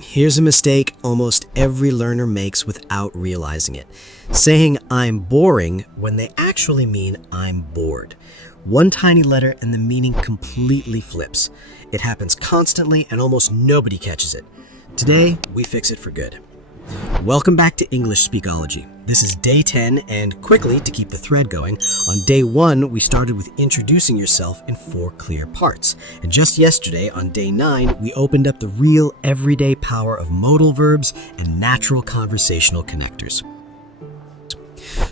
Here's a mistake almost every learner makes without realizing it. Saying I'm boring when they actually mean I'm bored. One tiny letter and the meaning completely flips. It happens constantly and almost nobody catches it. Today, we fix it for good. Welcome back to English Speakology. This is day 10, and quickly, to keep the thread going, on day 1, we started with introducing yourself in 4 clear parts. And just yesterday, on day 9, we opened up the real everyday power of modal verbs and natural conversational connectors.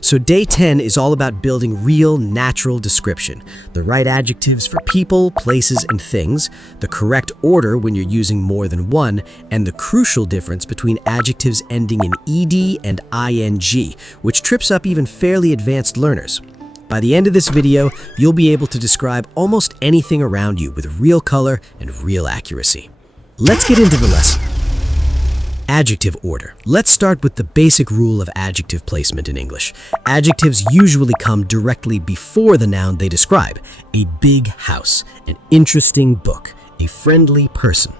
So day 10 is all about building real, natural description, the right adjectives for people, places, and things, the correct order when you're using more than one, and the crucial difference between adjectives ending in ed and ing, which trips up even fairly advanced learners. By the end of this video, you'll be able to describe almost anything around you with real color and real accuracy. Let's get into the lesson. Adjective order. Let's start with the basic rule of adjective placement in English. Adjectives usually come directly before the noun they describe. A big house, an interesting book, a friendly person.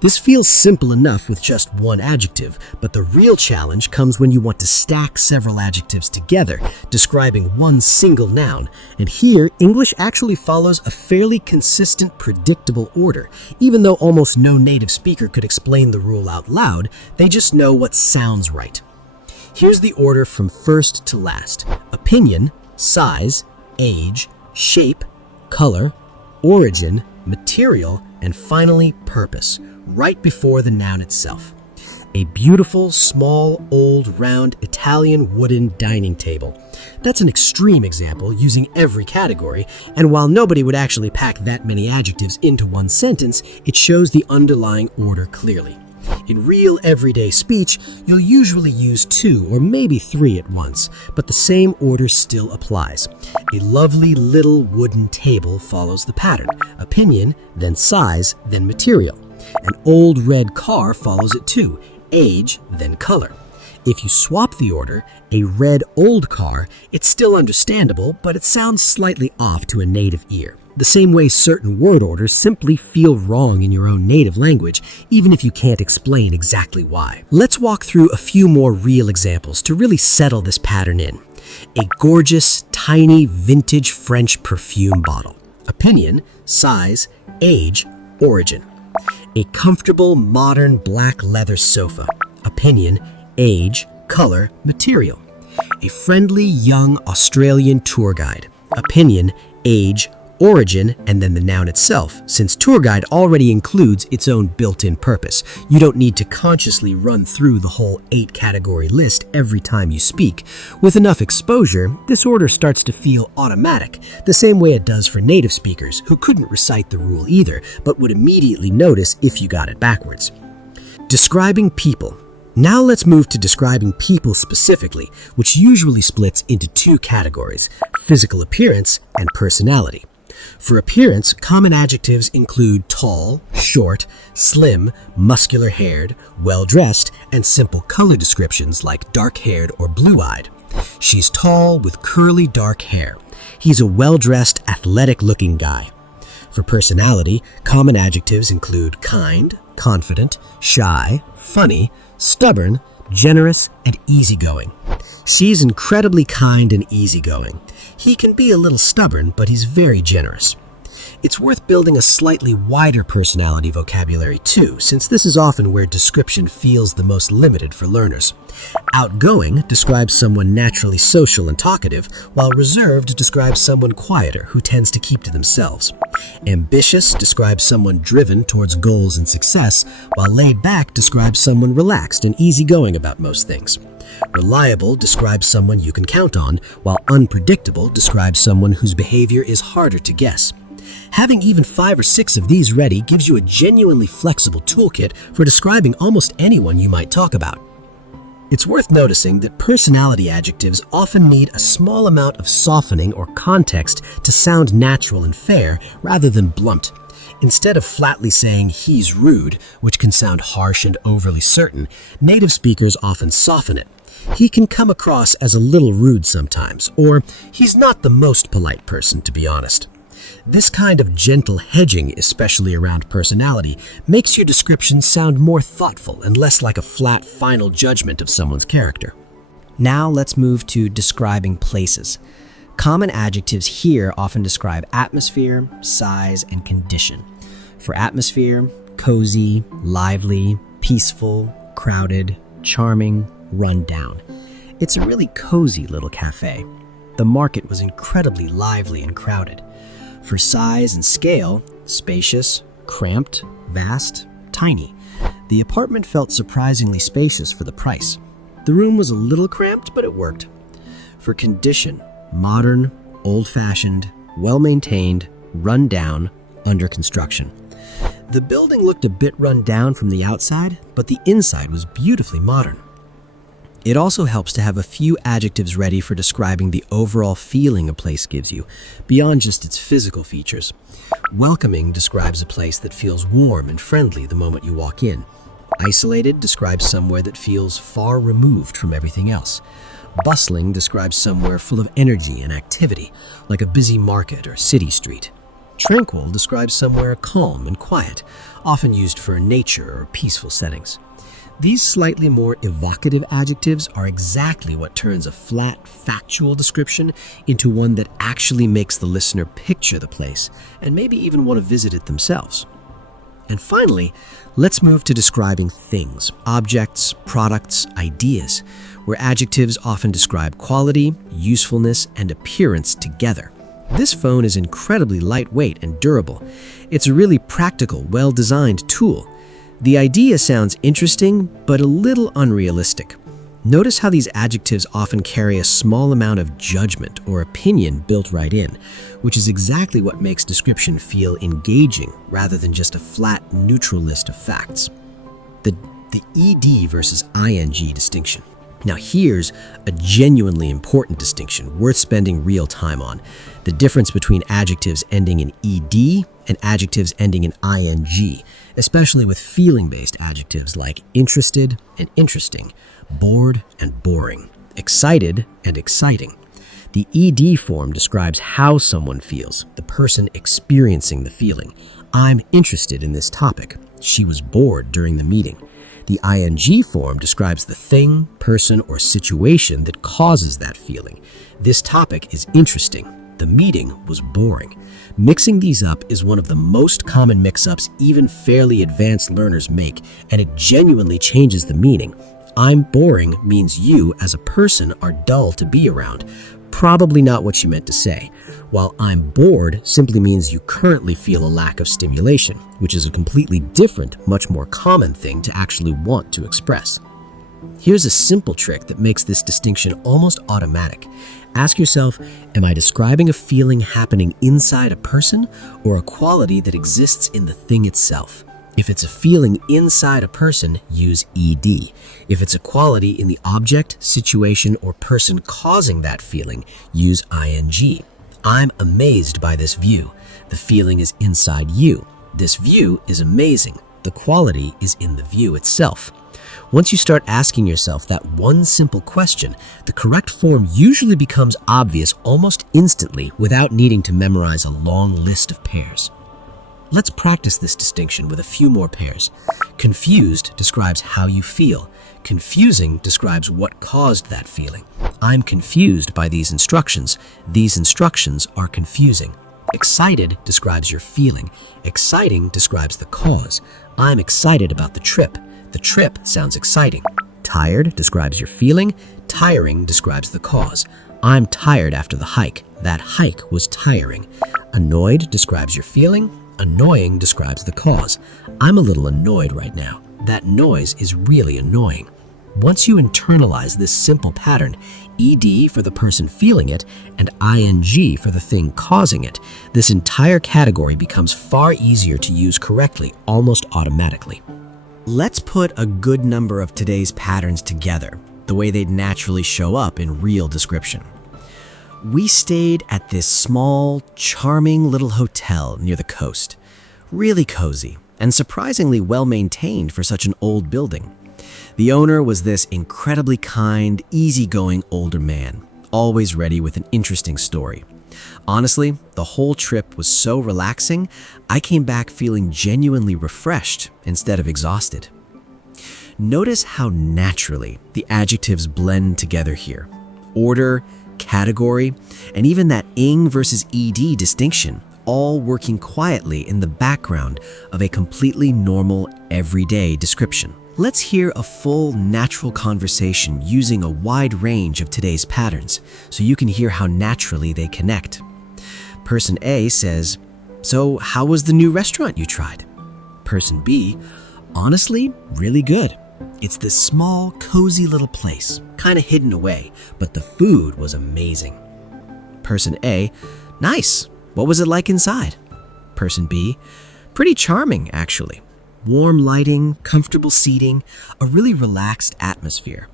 This feels simple enough with just one adjective, but the real challenge comes when you want to stack several adjectives together, describing one single noun. And here, English actually follows a fairly consistent, predictable order. Even though almost no native speaker could explain the rule out loud, they just know what sounds right. Here's the order from first to last: opinion, size, age, shape, color, origin, material, and finally purpose, right before the noun itself. A beautiful, small, old, round Italian wooden dining table. That's an extreme example using every category, and while nobody would actually pack that many adjectives into one sentence, it shows the underlying order clearly. In real everyday speech, you'll usually use 2 or maybe 3 at once, but the same order still applies. A lovely little wooden table follows the pattern: opinion, then size, then material. An old red car follows it too: age, then color. If you swap the order, a red old car, it's still understandable, but it sounds slightly off to a native ear. The same way certain word orders simply feel wrong in your own native language, even if you can't explain exactly why. Let's walk through a few more real examples to really settle this pattern in. A gorgeous, tiny, vintage French perfume bottle. Opinion, size, age, origin. A comfortable, modern black leather sofa. Opinion, age, color, material. A friendly, young Australian tour guide. Opinion, age, origin, and then the noun itself. Since tour guide already includes its own built-in purpose, you don't need to consciously run through the whole 8-category list every time you speak. With enough exposure, this order starts to feel automatic, the same way it does for native speakers who couldn't recite the rule either, but would immediately notice if you got it backwards. Describing people. Now let's move to describing people specifically, which usually splits into 2 categories: physical appearance and personality. For appearance, common adjectives include tall, short, slim, muscular-haired, well-dressed, and simple color descriptions like dark-haired or blue-eyed. She's tall with curly dark hair. He's a well-dressed, athletic-looking guy. For personality, common adjectives include kind, confident, shy, funny, stubborn, generous, and easygoing. She's incredibly kind and easygoing. He can be a little stubborn, but he's very generous. It's worth building a slightly wider personality vocabulary too, since this is often where description feels the most limited for learners. Outgoing describes someone naturally social and talkative, while reserved describes someone quieter who tends to keep to themselves. Ambitious describes someone driven towards goals and success, while laid back describes someone relaxed and easygoing about most things. Reliable describes someone you can count on, while unpredictable describes someone whose behavior is harder to guess. Having even 5 or 6 of these ready gives you a genuinely flexible toolkit for describing almost anyone you might talk about. It's worth noticing that personality adjectives often need a small amount of softening or context to sound natural and fair rather than blunt. Instead of flatly saying he's rude, which can sound harsh and overly certain, native speakers often soften it. He can come across as a little rude sometimes, or he's not the most polite person, to be honest. This kind of gentle hedging, especially around personality, makes your description sound more thoughtful and less like a flat final judgment of someone's character. Now let's move to describing places. Common adjectives here often describe atmosphere, size, and condition. For atmosphere, cozy, lively, peaceful, crowded, charming, run down. It's a really cozy little cafe. The market was incredibly lively and crowded. For size and scale, spacious, cramped, vast, tiny. The apartment felt surprisingly spacious for the price. The room was a little cramped, but it worked. For condition, modern, old-fashioned, well-maintained, run down, under construction. The building looked a bit run down from the outside, but the inside was beautifully modern. It also helps to have a few adjectives ready for describing the overall feeling a place gives you, beyond just its physical features. Welcoming describes a place that feels warm and friendly the moment you walk in. Isolated describes somewhere that feels far removed from everything else. Bustling describes somewhere full of energy and activity, like a busy market or city street. Tranquil describes somewhere calm and quiet, often used for nature or peaceful settings. These slightly more evocative adjectives are exactly what turns a flat, factual description into one that actually makes the listener picture the place and maybe even want to visit it themselves. And finally, let's move to describing things, objects, products, ideas, where adjectives often describe quality, usefulness, and appearance together. This phone is incredibly lightweight and durable. It's a really practical, well-designed tool. The idea sounds interesting, but a little unrealistic. Notice how these adjectives often carry a small amount of judgment or opinion built right in, which is exactly what makes description feel engaging rather than just a flat, neutral list of facts. The ED versus ING distinction. Now here's a genuinely important distinction worth spending real time on. The difference between adjectives ending in ED and adjectives ending in ING, especially with feeling-based adjectives like interested and interesting, bored and boring, excited and exciting. The ED form describes how someone feels, the person experiencing the feeling. I'm interested in this topic. She was bored during the meeting. The ING form describes the thing, person, or situation that causes that feeling. This topic is interesting. The meeting was boring. Mixing these up is one of the most common mix-ups even fairly advanced learners make, and it genuinely changes the meaning. I'm boring means you, as a person, are dull to be around. Probably not what you meant to say. While I'm bored simply means you currently feel a lack of stimulation, which is a completely different, much more common thing to actually want to express. Here's a simple trick that makes this distinction almost automatic. Ask yourself, am I describing a feeling happening inside a person or a quality that exists in the thing itself? If it's a feeling inside a person, use ED. If it's a quality in the object, situation, or person causing that feeling, use ING. I'm amazed by this view. The feeling is inside you. This view is amazing. The quality is in the view itself. Once you start asking yourself that one simple question, the correct form usually becomes obvious almost instantly without needing to memorize a long list of pairs. Let's practice this distinction with a few more pairs. Confused describes how you feel. Confusing describes what caused that feeling. I'm confused by these instructions. These instructions are confusing. Excited describes your feeling. Exciting describes the cause. I'm excited about the trip. The trip sounds exciting. Tired describes your feeling. Tiring describes the cause. I'm tired after the hike. That hike was tiring. Annoyed describes your feeling. Annoying describes the cause. I'm a little annoyed right now. That noise is really annoying. Once you internalize this simple pattern, ED for the person feeling it and ING for the thing causing it, this entire category becomes far easier to use correctly, almost automatically. Let's put a good number of today's patterns together, the way they'd naturally show up in real description. We stayed at this small, charming little hotel near the coast. Really cozy and surprisingly well-maintained for such an old building. The owner was this incredibly kind, easygoing older man, always ready with an interesting story. Honestly, the whole trip was so relaxing, I came back feeling genuinely refreshed instead of exhausted. Notice how naturally the adjectives blend together here. Order, category, and even that ing versus ed distinction, all working quietly in the background of a completely normal, everyday description. Let's hear a full, natural conversation using a wide range of today's patterns so you can hear how naturally they connect. Person A says, "So, how was the new restaurant you tried?" Person B, "Honestly, really good. It's this small, cozy little place, kind of hidden away, but the food was amazing." Person A, "Nice. What was it like inside?" Person B, "Pretty charming, actually. Warm lighting, comfortable seating, a really relaxed atmosphere.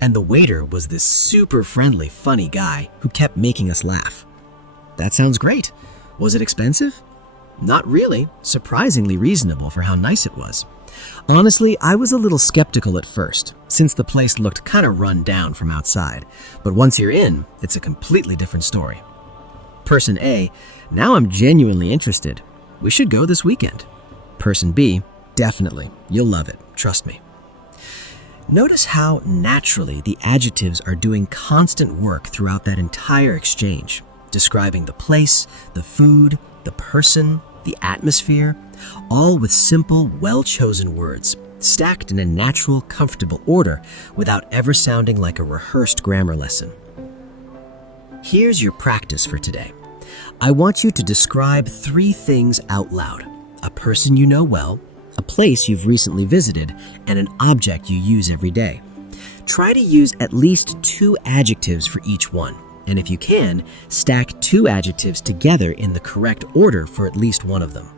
And the waiter was this super friendly, funny guy who kept making us laugh." That sounds great. Was it expensive? Not really. Surprisingly reasonable for how nice it was. Honestly, I was a little skeptical at first, since the place looked kind of run down from outside. But once you're in, it's a completely different story. Person A, "Now I'm genuinely interested. We should go this weekend." Person B, "Definitely. You'll love it. Trust me." Notice how naturally the adjectives are doing constant work throughout that entire exchange, describing the place, the food, the person, the atmosphere, all with simple, well-chosen words, stacked in a natural, comfortable order without ever sounding like a rehearsed grammar lesson. Here's your practice for today. I want you to describe 3 things out loud: a person you know well, a place you've recently visited, and an object you use every day. Try to use at least 2 adjectives for each one, and if you can, stack 2 adjectives together in the correct order for at least one of them.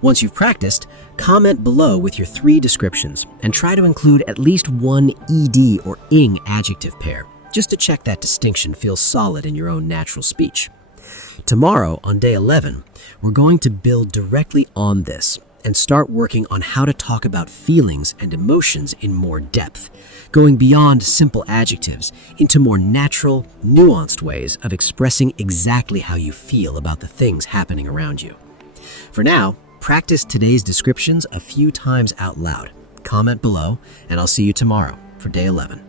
Once you've practiced, comment below with your 3 descriptions and try to include at least one ed or ing adjective pair, just to check that distinction feels solid in your own natural speech. Tomorrow, on day 11, we're going to build directly on this and start working on how to talk about feelings and emotions in more depth, going beyond simple adjectives into more natural, nuanced ways of expressing exactly how you feel about the things happening around you. For now, practice today's descriptions a few times out loud. Comment below, and I'll see you tomorrow for day 11.